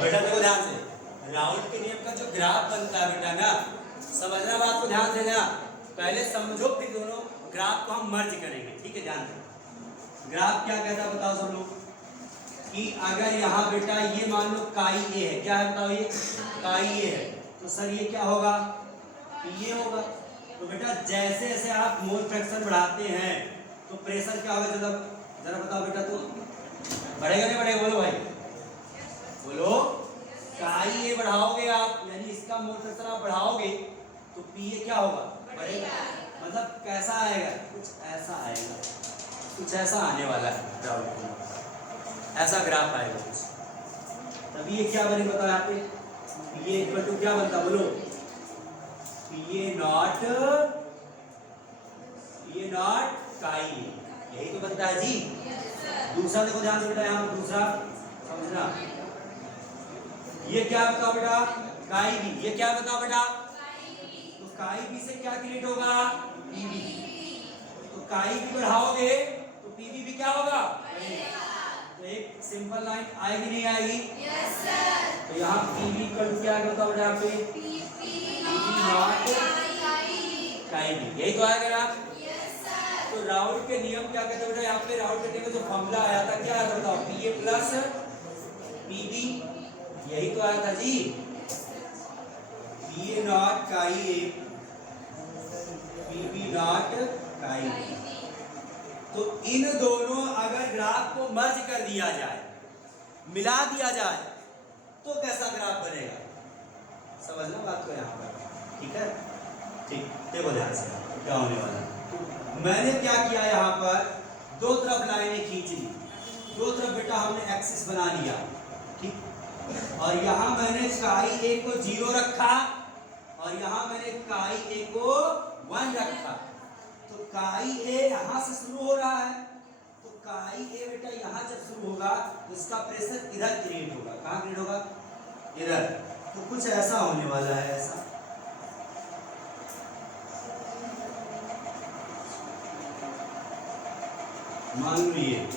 बेटा देखो ध्यान से, राउल्ट के नियम का जो ग्राफ बनता है बेटा ना, समझना बात को ध्यान से ना। पहले समझो फिर दोनों ग्राफ को हम मर्ज करेंगे, ठीक है। ध्यान से ग्राफ क्या कहता है बताओ सब लोग, कि अगर यहाँ बेटा ये मान लो काई ए है, क्या है बताओ, ये काई ए है, तो सर ये क्या होगा, ये होगा। तो बेटा जैसे जैसे आप मोल फ्रैक्शन बढ़ाते हैं तो प्रेशर क्या होगा, जरा बताओ बेटा, तो बढ़ेगा नहीं बढ़ेगा, बोलो भाई बोलो। काई ए बढ़ाओगे आप, यानी इसका मोल फ्रैक्शन आप बढ़ाओगे तो पी ए क्या होगा, बढ़ेगा। मतलब कैसा आएगा, कुछ ऐसा आएगा, कुछ ऐसा आने वाला है, ऐसा ग्राफ आएगा कुछ। तभी ये क्या बने बताओ यहाँ पे, ये इक्वल टू क्या बनता बोलो, ये नॉट काई, यही तो बनता है जी। दूसरा देखो ध्यान से बेटा, यहाँ पर दूसरा समझना, ये क्या बताओ बेटा, काई बी, ये क्या बताओ बेटा, तो काई बी से क्या क्रिएट होगा, पीबी। तो काई बी बढ़ाओगे तो पीबी भी क्या होगा, तो एक सिंपल लाइन आएगी नहीं आएगी, यस सर। तो यहाँ पीबी इक्वल टू क्या बताओ बेटा, यहाँ पे पीबी नॉट काई बी, यही तो आएगा ना, यस सर। तो राउल्ट के नियम क्या कहते हैं बेटा, यहाँ पे राउल्ट के नियम में जो फॉर्मूला आया था क्या आया था बताओ, पी ए प्लस पीबी, यही तो आया था जी, P A not chi A, PB not काई बी। तो इन दोनों अगर ग्राफ को मर्ज कर दिया जाए, मिला दिया जाए, तो कैसा ग्राफ बनेगा, समझना बात को यहाँ पर, ठीक है। ठीक, देखो ध्यान से क्या होने वाला है। मैंने क्या किया, यहाँ पर दो तरफ लाइनें खींच ली, दो तरफ बेटा हमने एक्सिस बना लिया, ठीक। और यहाँ मैंने काई ए को 0 रखा और यहाँ मैंने काई ए को 1 रखा। तो काई ए यहाँ से शुरू हो रहा है, तो काई ए बेटा यहाँ जब शुरू होगा तो इसका प्रेशर इधर क्रिएट होगा, कहाँ क्रिएट होगा, इधर। तो कुछ ऐसा होने वाला है, ऐसा मान लीजिए,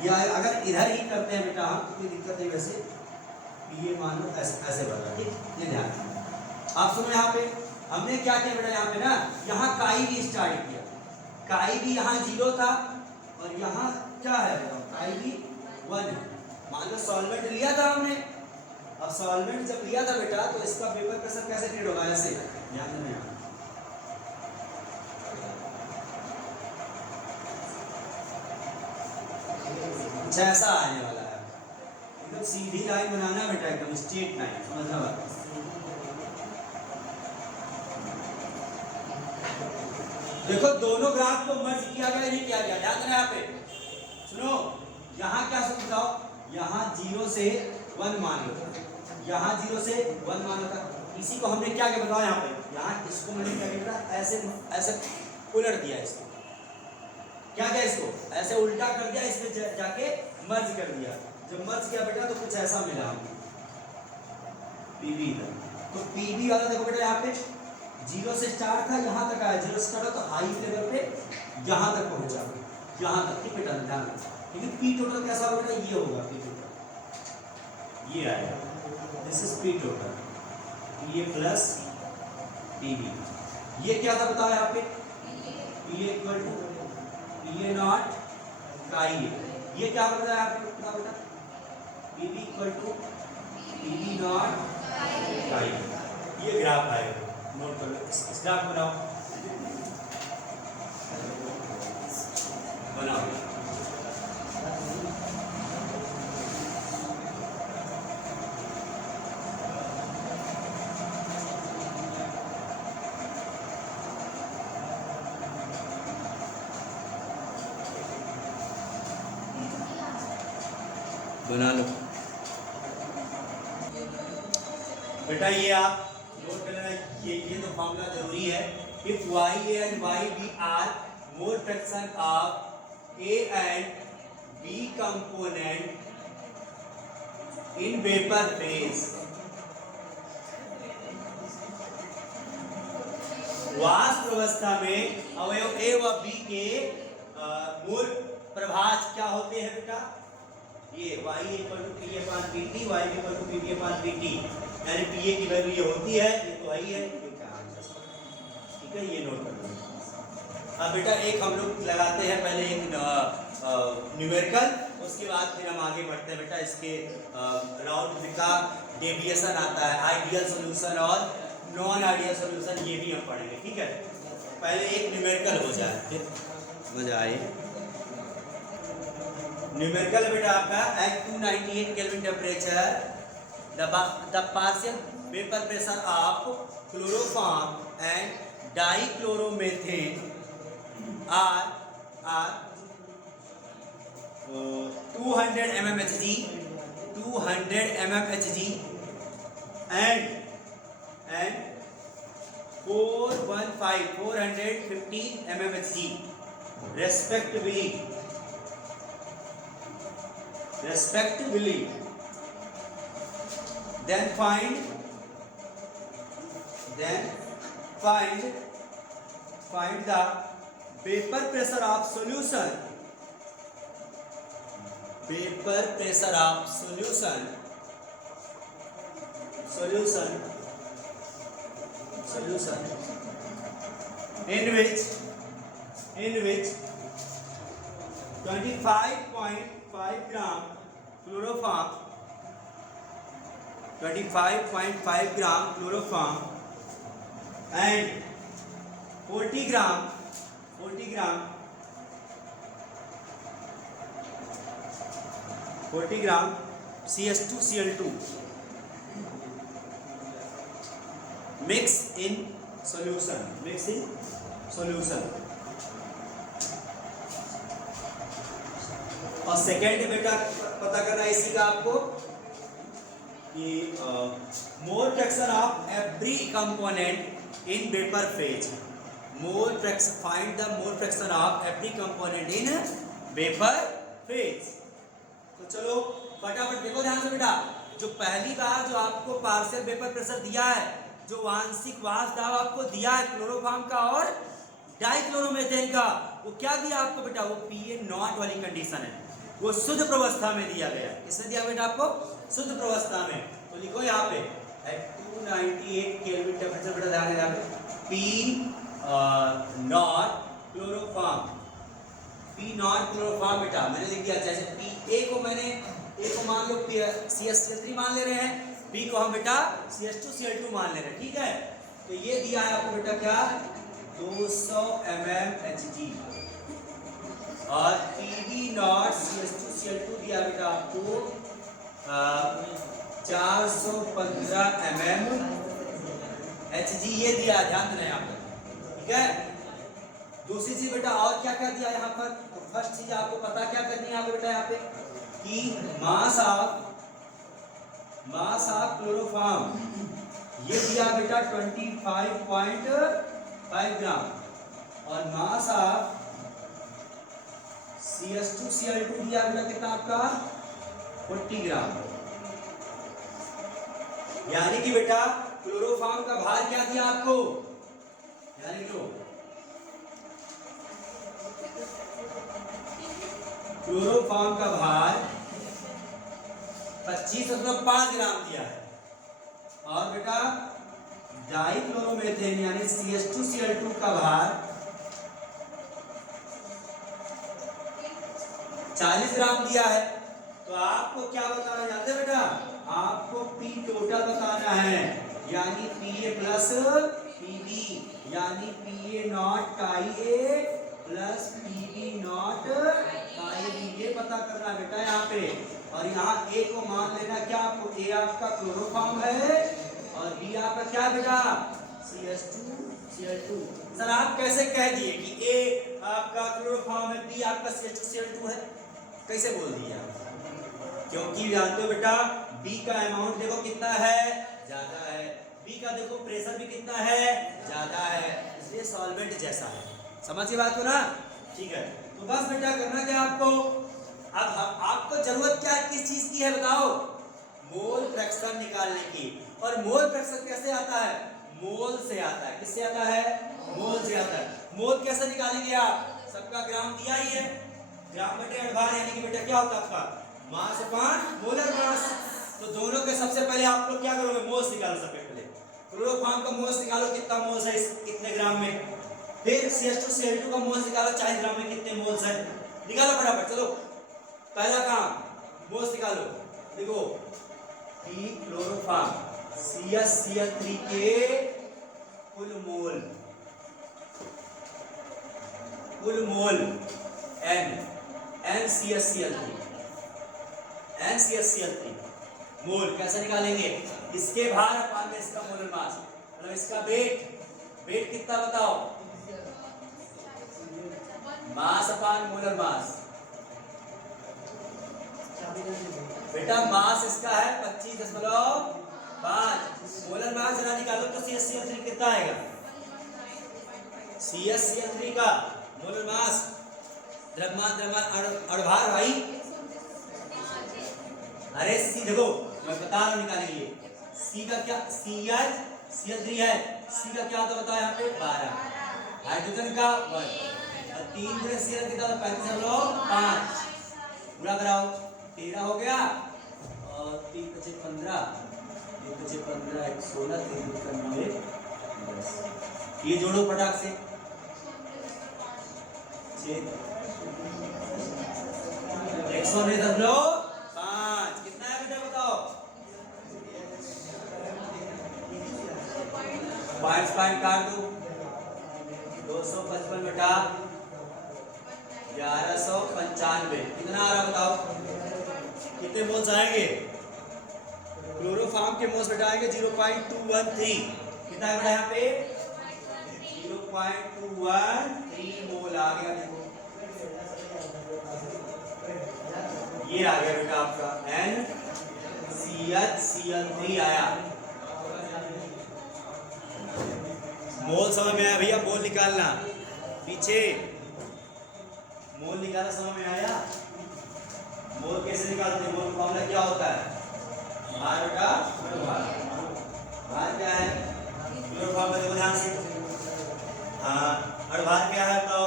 या अगर इधर ही करते हैं बेटा हम तो कोई दिक्कत नहीं, वैसे ये मान लो ऐसे बना, ठीक। ये ध्यान आप सुनो, यहाँ पे हमने क्या किया बेटा, यहाँ पे ना, यहाँ काई भी स्टार्ट किया, काई भी यहाँ 0 था और यहाँ क्या है बेटा, काई भी 1 है। मान लो सॉल्वेंट लिया था हमने, अब सॉल्वेंट जब लिया था बेटा तो इसका वेपर प्रेशर कैसे क्रिएट होगा, ऐसे, ध्यान देना। कुछ ऐसा आने वाला है, एकदम सीधी लाइन बनाना बेटा, एकदम स्ट्रेट लाइन, समझना बात। देखो दोनों ग्राफ को मर्ज किया गया नहीं किया गया, ध्यान देना यहाँ पे। सुनो, यहाँ क्या समझाओ, यहाँ 0 से 1 मान लो, यहाँ 0 से 1 मान लो था, इसी को हमने क्या क्या बताया यहाँ पे, यहाँ इसको मैंने क्या किया, ऐसे ऐसे उलट दिया, इसको क्या क्या, इसको ऐसे उल्टा कर दिया, इसमें जाके मर्ज कर दिया। जब मर्ज किया बेटा तो कुछ ऐसा मिला हमको, पीबी। तो पीबी वाला देखो बेटा, यहाँ पे 0 से स्टार्ट था, यहाँ तक आया, 0 से स्टार्ट तो हाई लेवल पे यहाँ तक पहुंचा, यहाँ तक, ठीक बेटा ध्यान रखना। लेकिन पी टोटल कैसा होगा, ये होगा पी टोटल, ये आएगा, दिस इज पी टोटल, ये प्लस पीबी। ये क्या था बताओ यहाँ पे, P A equal to P A not chi A, ये क्या बता है आपको पता बेटा, PB equal to PB not chi. ये ग्राफ आएगा, नोट कर लो, इस ग्राफ बनाओ, बनाओ। बना लो बेटा, ये आप नोट कर लेना, ये तो फॉर्मूला जरूरी है। If y and yb are mole fraction of a and b component in vapour phase, वाष्प अवस्था में अवयव a व b के मोल प्रभाज क्या होते हैं बेटा, ये y equal to P upon P T, y equal to P T upon P T, यानी पी ए की वैल्यू ये होती है, ये तो आई है, ये क्या आंसर। ठीक है, ये नोट कर लो। अब बेटा एक हम लोग लगाते हैं पहले एक न्यूमेरिकल, उसके बाद फिर हम आगे बढ़ते हैं बेटा। इसके राउंड का डेविएशन आता है, आइडियल सॉल्यूशन और नॉन आइडियल सॉल्यूशन, ये भी हम पढ़ेंगे। ठीक है, पहले एक न्यूमेरिकल हो जाए फिर मजा आए। न्यूमेरिकल बेटा आपका at 298 kelvin temperature the partial vapour pressure of chloroform and dichloromethane are 200 mmHg, 200 mmHg and 450 mmHg respectively. Then find the vapor pressure of solution. Vapor pressure of solution in which 25.5 gram chloroform, 25.5 gram chloroform and 40 gram CH2Cl2 mix in solution. और second बेटा पता करना है इसी का आपको कि मोल fraction of every component in vapour phase. Find the mole fraction of every component in vapour phase. तो चलो फटाफट देखो ध्यान से बेटा, जो पहली बार जो आपको पार्शियल वेपर प्रेशर दिया है, जो आंशिक वाष्प दाब आपको दिया है क्लोरोफॉर्म का और डाइक्लोरोमेथेन का, वो क्या दिया आपको बेटा, वो PA0 वाली कंडीशन है, वो शुद्ध प्रवस्था में दिया गया। किसने दिया बेटा आपको? शुद्ध प्रवस्था में। तो लिखो यहाँ पे एट 298 केल्विन टेम्परेचर बेटा, ध्यान है यहाँ पे P0 क्लोरोफॉर्म बेटा मैंने लिख दिया। जैसे A को मान लो CH3 मान ले रहे हैं, B को हम बेटा CH2Cl2 मान ले रहे हैं। ठीक है, तो ये दिया है आपको बेटा क्या, 200 mmHg और PB0 CH2Cl2 दिया बेटा आपको 415 mmHg, ये दिया, ध्यान देना यहाँ पर। ठीक है, दूसरी चीज बेटा और क्या क्या दिया यहाँ पर, तो फर्स्ट चीज आपको पता क्या करनी है यहाँ पे बेटा, यहाँ पे कि मास ऑफ क्लोरोफॉर्म ये दिया बेटा 25.5 ग्राम और मास ऑफ CH2Cl2 दिया बेटा कितना आपका 40 ग्राम। यानी कि बेटा क्लोरोफॉर्म का भार क्या दिया आपको, यानी लो क्लोरोफॉर्म का भार 25.5 ग्राम दिया है और बेटा डाइक्लोरोमेथेन यानी CH2Cl2 का भार 40 ग्राम दिया है। तो आपको क्या बताना चाहते हैं बेटा, आपको P टोटल बताना है, यानी Pa प्लस Pb यानी Pa0 काई A प्लस Pb0 काई B, ये पता करना बेटा यहाँ पे। और यहाँ A को मान लेना क्या, आपको A आपका क्लोरोफॉर्म है और B आपका क्या बेटा CH2Cl2। सर आप कैसे कह दिए कि A आपका क्लोरोफॉर्म है, B आपका CH2Cl2 है, कैसे बोल दिए आप? क्योंकि जानते हो बेटा B का अमाउंट देखो कितना है, ज्यादा है, B का देखो प्रेशर भी कितना है, ज्यादा है, इसलिए सॉल्वेंट जैसा है। समझ की बात को ना? ठीक है, तो बस बेटा करना क्या आपको, अब आपको जरूरत क्या है, किस चीज की है बताओ, मोल फ्रैक्शन निकालने की। और मोल फ्रैक्शन कैसे आता है, मोल से आता है। किससे आता है? मोल से आता है। मोल कैसे निकालेंगे आप, सबका ग्राम दिया ही है, ग्राम बटे भार, यानी कि बेटा क्या होता है आपका मास अपॉन मोलर मास। तो दोनों के सबसे पहले आप लोग क्या करोगे, मोल्स निकालो सबसे पहले। क्लोरोफॉर्म का मोल्स निकालो, कितना मोल्स है कितने ग्राम में। फिर CH2Cl2 का मोल्स निकालो, 40 ग्राम में कितने मोल्स है, निकालो फटाफट। चलो पहला काम मोल्स निकालो। देखो कि क्लोरोफॉर्म CH3 के कुल मोल NCHCl3 मोल कैसे निकालेंगे, इसके भार अपान में इसका मोलर मास, मतलब इसका वेट कितना बताओ, मास अपान मोलर मास। बेटा मास इसका है 25.5, मोलर मास जरा निकालो तो CH3 कितना आएगा, CH3 का मोलर मास, द्रव्यमान अणुभार भाई। अरे सी देखो मैं बता रहा हूं निकालने के लिए, सी का क्या, CH3 है, सी का क्या होता है बताओ यहाँ पे 12, हाइड्रोजन का 1 और 3 गुणे Cl कितना होता है 35.5, पूरा कराओ 13 हो गया और 3 बचे 15, 1 बचे 15, 1 16, 3 बचे 9, 10, ये जोड़ो फटाक से 6 109.5 कितना है बेटा बताओ, पॉइंट काट दो, 255 बेटा 1195 कितना आ रहा बताओ, कितने मोल्स आएंगे, क्लोरोफॉर्म के मोल्स बेटा आएंगे 0.213, कितना है बेटा यहाँ पे 0.213 मोल आ गया। देखो ये आ गया बेटा आपका NCHCl3 आया। मोल समझ में आया भैया, मोल निकालना पीछे, मोल निकालना समझ में आया। मोल कैसे निकालते हैं, मोल फॉर्मूला क्या होता है, भार बेटा भार क्या है, क्लोरोफॉर्म में देखो ध्यान से, हाँ और भार क्या है तो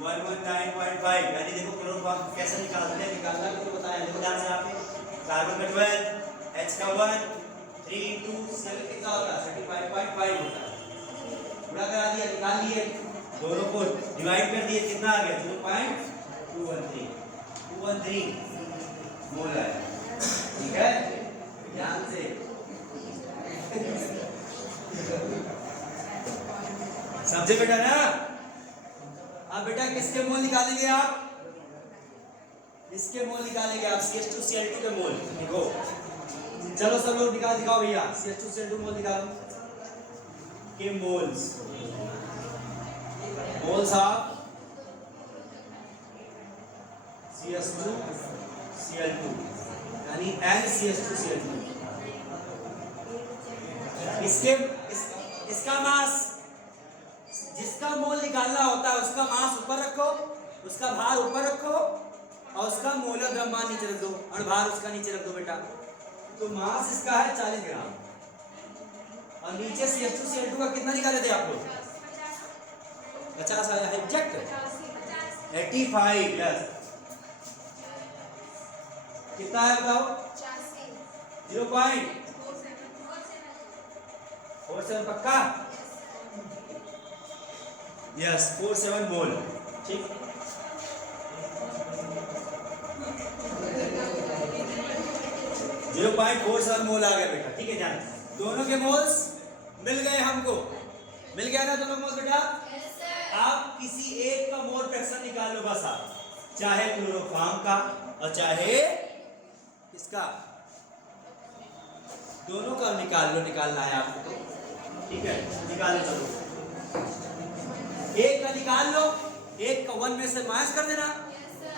119.5, यानी देखो क्लोरोफॉर्म कैसे निकालते हैं, निकालना तो बताया, देखो ध्यान से आपने, कार्बन का 12, H का 1, 3 2 7 कितना होता है 35.5 होता है, पूरा करा दिया, निकाल लिए, दोनों को डिवाइड कर दिए, कितना आ गया 0.213 मोल है, ठीक है ध्यान से। समझे बेटा ना। अब बेटा किसके मोल निकालेंगे आप, इसके मोल निकालेंगे आप, CH2Cl2 के मोल। देखो चलो सब लोग निकाल दिखाओ भैया, CH2Cl2 मोल निकालो के मोल्स, मोल्स ऑफ CH2Cl2 यानी NCH2Cl2, इसका मास, जिसका मोल निकालना होता है उसका मास ऊपर रखो, उसका भार ऊपर रखो और उसका मोलर द्रव्यमान नीचे रख दो, अणुभार उसका नीचे रख दो बेटा। तो मास इसका है 40 ग्राम और नीचे CH2Cl2 का कितना निकाले थे आप लोग, 50 आया है एग्जैक्ट 85, यस कितना है बताओ 0.47 पक्का, यस 47 मोल, ठीक 0.47 मोल आ गया बेटा, ठीक है ध्यान, दोनों के मोल्स मिल गए हमको, मिल गया ना दोनों मोल्स बेटा। आप किसी एक का मोल फ्रैक्शन निकाल लो बस, आप चाहे क्लोरोफॉर्म का और चाहे इसका, दोनों का निकाल लो, निकालना है आपको, ठीक है निकाल लो, चलो एक का निकाल लो, एक का 1 में से माइनस कर देना,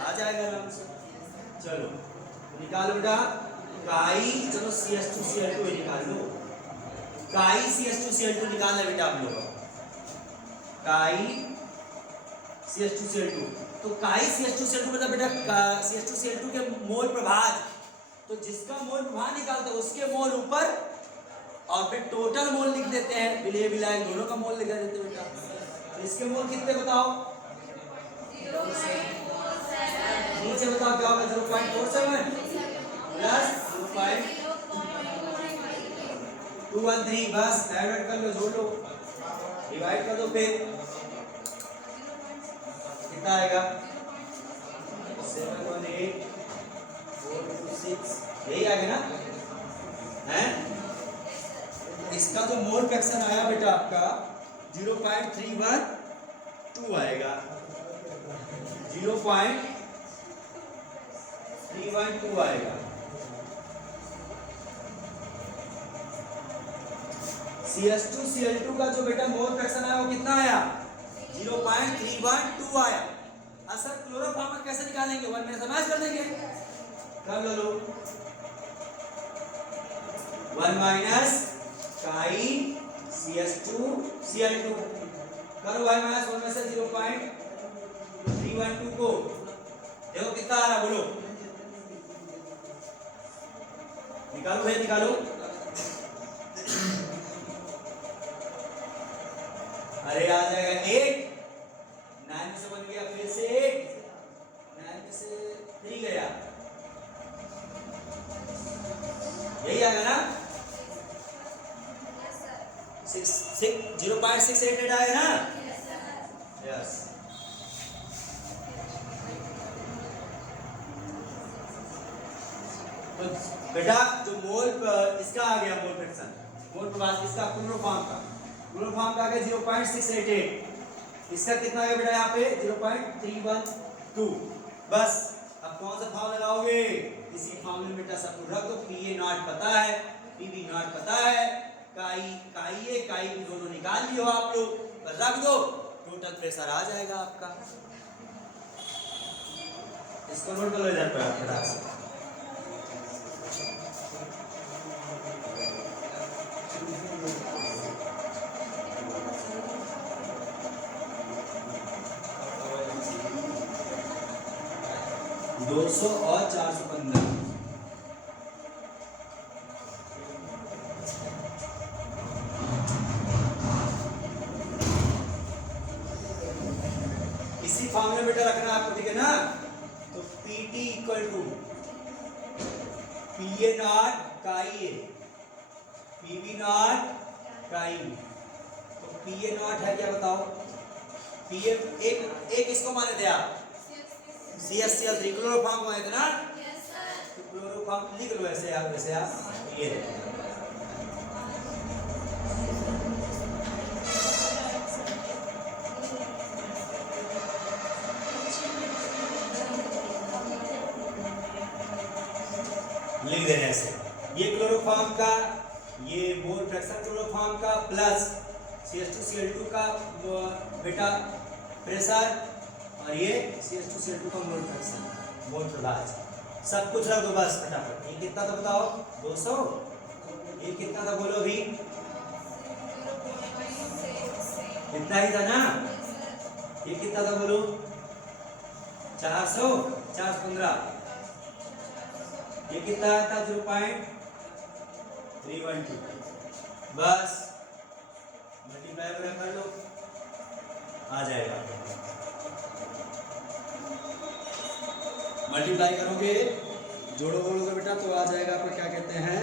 आ जाएगा आराम से। चलो निकालो बेटा, काई चलो CH2Cl2 निकाल लो, काई CH2Cl2 निकालना बेटा आप लोग, काई CH2Cl2, तो काई CH2Cl2 मतलब बेटा CH2Cl2 के मोल प्रभाज, तो जिसका मोल प्रभाज निकालते हैं उसके मोल ऊपर और फिर टोटल मोल लिख देते हैं, विलय विलायक दोनों का मोल लिख देते हैं बेटा। तो इसके मोल कितने बताओ, 0.47 नीचे बताओ क्या होगा 0.47 प्लस 0.213 बस ऐड कर लो जोड़ लो डिवाइड कर दो फिर कितना आएगा 718,426 यही आ गया ना हैं इसका जो मोल फ्रैक्शन आया बेटा आपका 0.312 आएगा 0.312 आएगा CH2Cl2 का जो बेटा मोल फ्रैक्शन आया वो कितना आया 0.312 आया। असल क्लोरोफॉर्म कैसे निकालेंगे 1 में समाज कर देंगे कर लो 1 माइनस काई CH2Cl2 करो y माइनस 1 में से 0.312 को देखो कितना आ रहा बोलो निकालो भाई निकालो अरे आ जाएगा 8 9 में से 1 गया फिर से 8 9 में से 3 गया यही आ गया ना 0.688 आया ना यस तो बेटा जो मोल इसका आ गया मोल फ्रैक्शन मोल प्रवाह इसका क्लोरोफॉर्म का आ गया 0.688 इसका कितना आ गया बेटा यहाँ पे 0.312 बस अब कौन सा फॉर्मूला लगाओगे इसी फॉर्मूले में बेटा सब रख दो PA नॉट पता है PB नॉट पता है काई ए काई भी दोनों निकाल लियो आप लोग बस रख दो टोटल प्रेशर आ जाएगा आपका इसको नोट कर लो इधर पर फटाक से 200 और 415 इसी फॉर्मूले में रखना आपको ठीक है ना तो PT equal to PA not chi A PB not काई तो PA नॉट है क्या बताओ PA एक इसको माने थे आप CH3 क्लोरोफॉर्म को आए थे ना यस सर तो क्लोरोफॉर्म लिख लो ऐसे आप ये लिख देना ऐसे ये क्लोरोफॉर्म का ये मोल फ्रैक्शन क्लोरोफॉर्म का प्लस CH2Cl2 का बेटा प्रेशर और ये CH2Cl2 का मोल फ्रैक्शन मोल प्रवाह सब कुछ रख दो बस फटाफट ये कितना था बताओ 200 ये कितना था बोलो अभी इतना ही था ना ये कितना था बोलो 400 415 ये कितना था 0.312 बस मल्टीप्लाई कर लो आ जाएगा मल्टीप्लाई करोगे जोड़ो बोलोगे बेटा तो आ जाएगा आपका क्या कहते हैं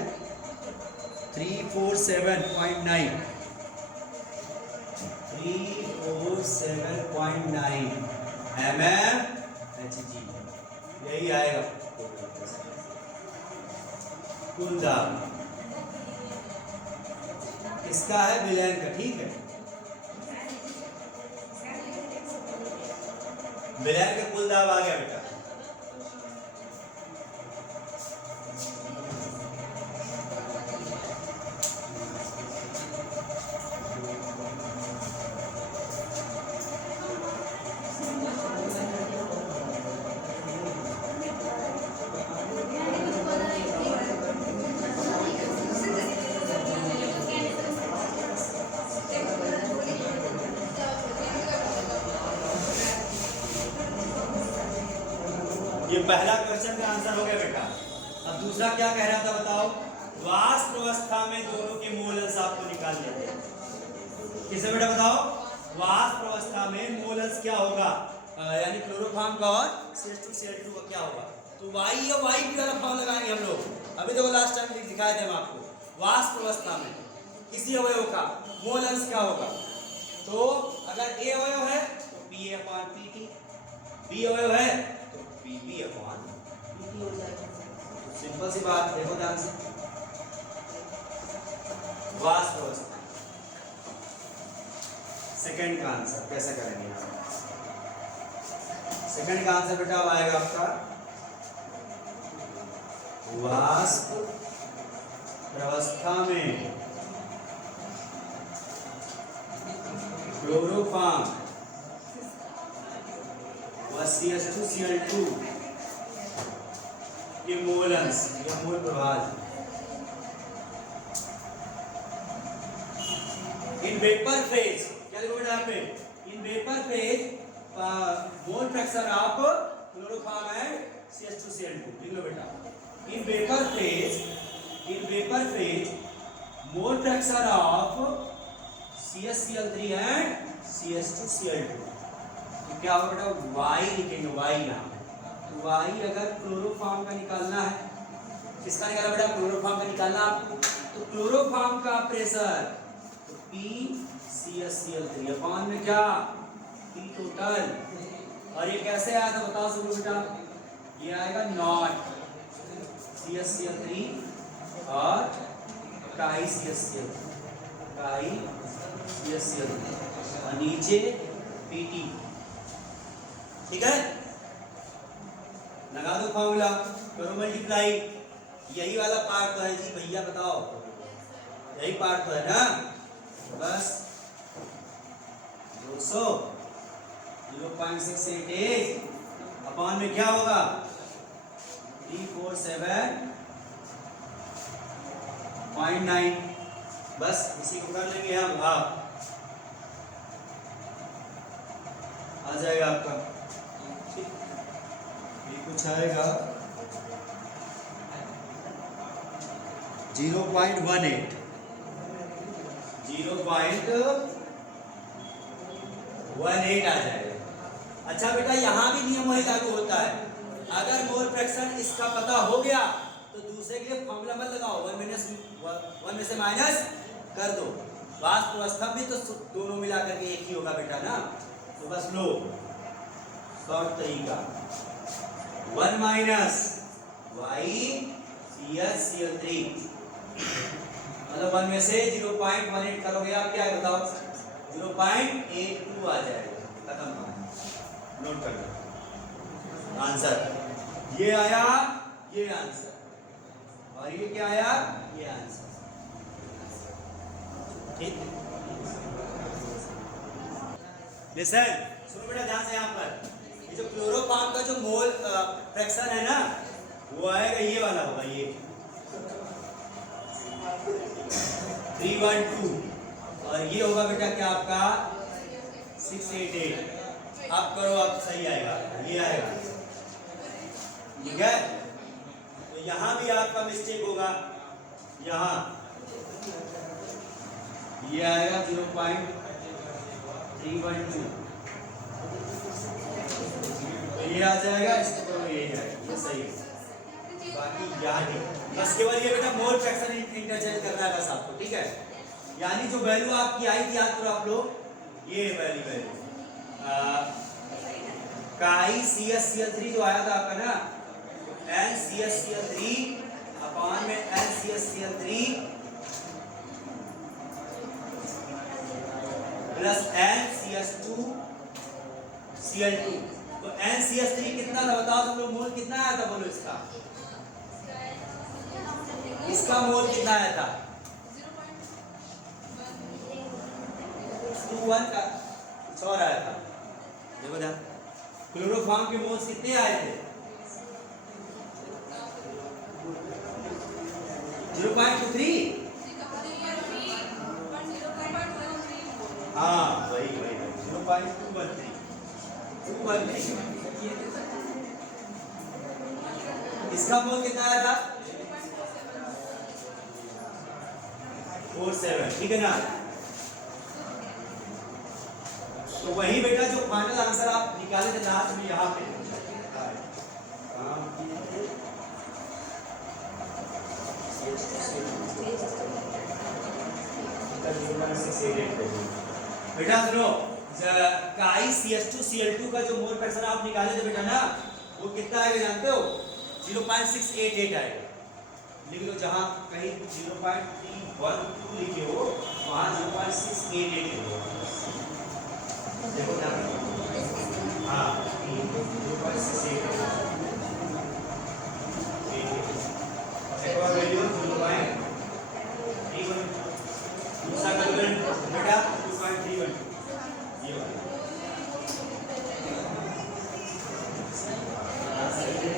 347.9 mmHg यही आएगा कुल दाब इसका है विलयन का ठीक है विलयन का कुल दाब आ गया बेटा ये पहला क्वेश्चन का आंसर हो गया बेटा अब दूसरा क्या कह रहा था बताओ वाष्प अवस्था में दोनों के मोलस आपको निकाल लेते हैं किसे बेटा बताओ वाष्प अवस्था में मोलस क्या होगा यानी क्लोरोफॉर्म का और CH2Cl2 का क्या होगा, तो वाई या वाई वाला फॉर्म लगाएंगे हम लोग। अभी देखो लास्ट टाइम दिखाए थे हम आपको, वाष्प अवस्था में किसी अवयव का मोल अंश क्या होगा, तो अगर A अवयव है तो PA/PT, B अवयव है तो PB/PT हो जाएगा। सिंपल सी बात, देखो ध्यान से, वाष्प अवस्था। सेकंड का आंसर कैसे करेंगे आप? सेकंड का आंसर बेटा आएगा आपका वाष्प अवस्था में क्लोरोफॉर्म व CH2Cl2 के मोल अंश या मोल प्रभाव इन वेपर फेज, क्या लिखो बेटा यहाँ पे, इन vapour phase mole fraction of chloroform and CH2Cl2 लिख लो बेटा। इन vapour phase mole fraction of CH_Cl3 and CH2Cl2, तो क्या होगा बेटा, वाई लिखेंगे, वाई नाम। तो वाई अगर क्लोरोफॉर्म का निकालना है, किसका निकालना बेटा, क्लोरोफॉर्म का निकालना आपको, तो क्लोरोफॉर्म का प्रेशर तो PCH_Cl3 अपॉन में क्या, P टोटल, और ये कैसे आया था बताओ सब लोग बेटा, ये आएगा नॉट CH_Cl3 और काई CH_Cl3 और नीचे PT, ठीक है, लगा दो फॉर्मूला, करो मल्टीप्लाई। यही वाला पार्ट तो है जी भैया, बताओ, यही पार्ट तो है ना, बस 200 0.688 अपॉन में क्या होगा 347.9, बस इसी को कर लेंगे हम, आ जाएगा आपका, ये कुछ आएगा 0.18 आ जाएगा। अच्छा बेटा यहाँ भी नियम वही लागू होता है, अगर मोल फ्रैक्शन इसका पता हो गया तो दूसरे के लिए फॉर्मूला मत लगाओ, 1 में से माइनस कर दो। वाष्प अवस्था भी तो दोनों मिला करके एक ही होगा बेटा ना, तो बस लो शॉर्ट तरीका, 1 माइनस वाई CH_Cl3, मतलब 1 में से 0.18 करोगे आप, क्या है बताओ, 0.82 आ जाएगा, खत्म बात, नोट कर लो आंसर। ये आया, ये आंसर, और ये क्या आया, ये आंसर, ठीक। लिसन, सुनो बेटा ध्यान से, यहाँ पर ये जो क्लोरोफॉर्म का जो मोल फ्रैक्शन है ना, वो आएगा ये वाला होगा, ये 312, और ये होगा बेटा क्या आपका 688, आप करो, आप सही आएगा, ये आएगा, ठीक है। तो यहाँ भी आपका मिस्टेक होगा, यहाँ ये आएगा 0.312, तो ये आ जाएगा, इसको करो, ये आएगा, ये सही है। बाकी यहाँ नहीं, बस केवल ये बेटा मोल फ्रैक्शन इंटरचेंज करना है बस आपको, ठीक है। यानी जो वैल्यू आपकी आई थी, याद करो आप लोग, ये वैल्यू काई CH_Cl3 जो आया था आपका ना, NCH_Cl3 अपॉन में NCH_Cl3 प्लस NCH2Cl2, तो NCH3 कितना था बताओ तुम लोग, मोल कितना आया था बोलो, इसका मोल कितना आया था, 21 का कुछ और आया था, देखो ध्यान, क्लोरोफॉर्म के मोल्स कितने आए थे, 0.23, हाँ वही 0.213, इसका मोल कितना आया था 47, ठीक है ना। तो वही बेटा जो फाइनल आंसर आप निकाले थे लास्ट में यहाँ पे बेटा सुनो, काई CH2Cl2 का जो मोल फ्रैक्शन आप निकाले थे बेटा ना, वो कितना आएगा जानते हो? 0.688 आएगा। लिख लो, जहाँ कहीं 0.312 लिखे हो वहाँ 0.688 लिखो। देखो हाँ 0.688 एक और वैल्यू 0.31 दूसरा कैलकुलेट बेटा 2.31 ये वाला सही है।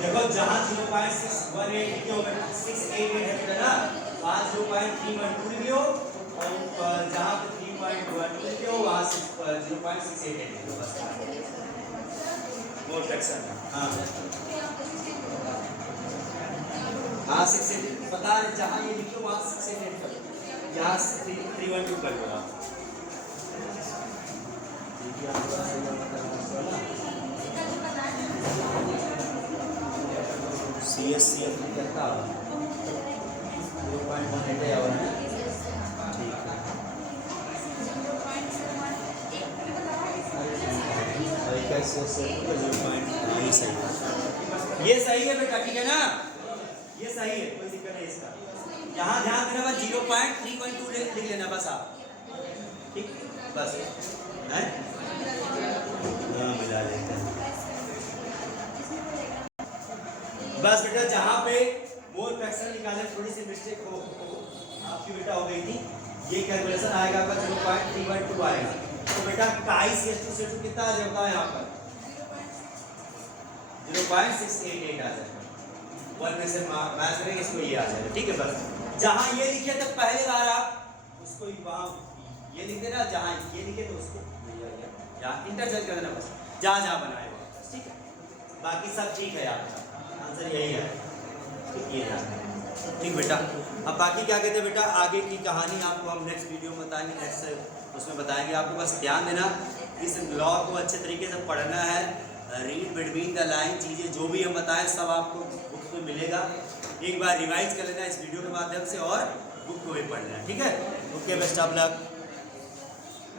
देखो जहाँ 0.618 लिखे हो 688 है बेटा ना, वहाँ 0.312 लिखे हो और जहाँ पे 3.12 लिखे हो वहाँ 0.688 लिखे हो बस। मोल फ्रैक्शन हाँ 688 पता है, जहाँ ये लिखे हो वहाँ 688 कर, यहाँ 312 कर लो आप। CSC कितना 0.18 है और ठीक है ये सही है बेटा, ठीक है ना, ये सही है, कोई दिक्कत नहीं इसका। यहाँ ध्यान देना बस 0.312 लिख लेना बस आप, ठीक बस है मिला लेते हैं बस बेटा। जहाँ पे मोल फ्रैक्शन निकाले थोड़ी सी मिस्टेक हो आपकी बेटा हो गई थी, ये कैलकुलेशन आएगा आपका 0.312 आएगा। तो बेटा काई CH2Cl2 कितना आ जाएगा यहाँ पर 0.688 आ जाएगा। वन में से मैच करेंगे इसको, ये आ जाएगा, ठीक है बस। जहाँ ये लिखे तो पहली बार आप उसको वहाँ ये लिख देना, जहाँ ये लिखे तो उसको यहाँ इंटरचेंज कर देना बस, जहाँ जहाँ बनाए ठीक है। बाकी सब ठीक है, आपका आंसर यही है, ठीक ये ठीक बेटा। अब बाकी क्या कहते हैं बेटा, आगे की कहानी आपको हम नेक्स्ट वीडियो में बताएंगे, नेक्स्ट उसमें बताएंगे आपको। बस ध्यान देना, इस लॉ को अच्छे तरीके से पढ़ना है, रीड बिटवीन द लाइन, चीज़ें जो भी हम बताएं सब आपको बुक में मिलेगा। एक बार रिवाइज कर लेना इस वीडियो के माध्यम से और बुक को भी पढ़ लेना, ठीक है। Okay, best of luck.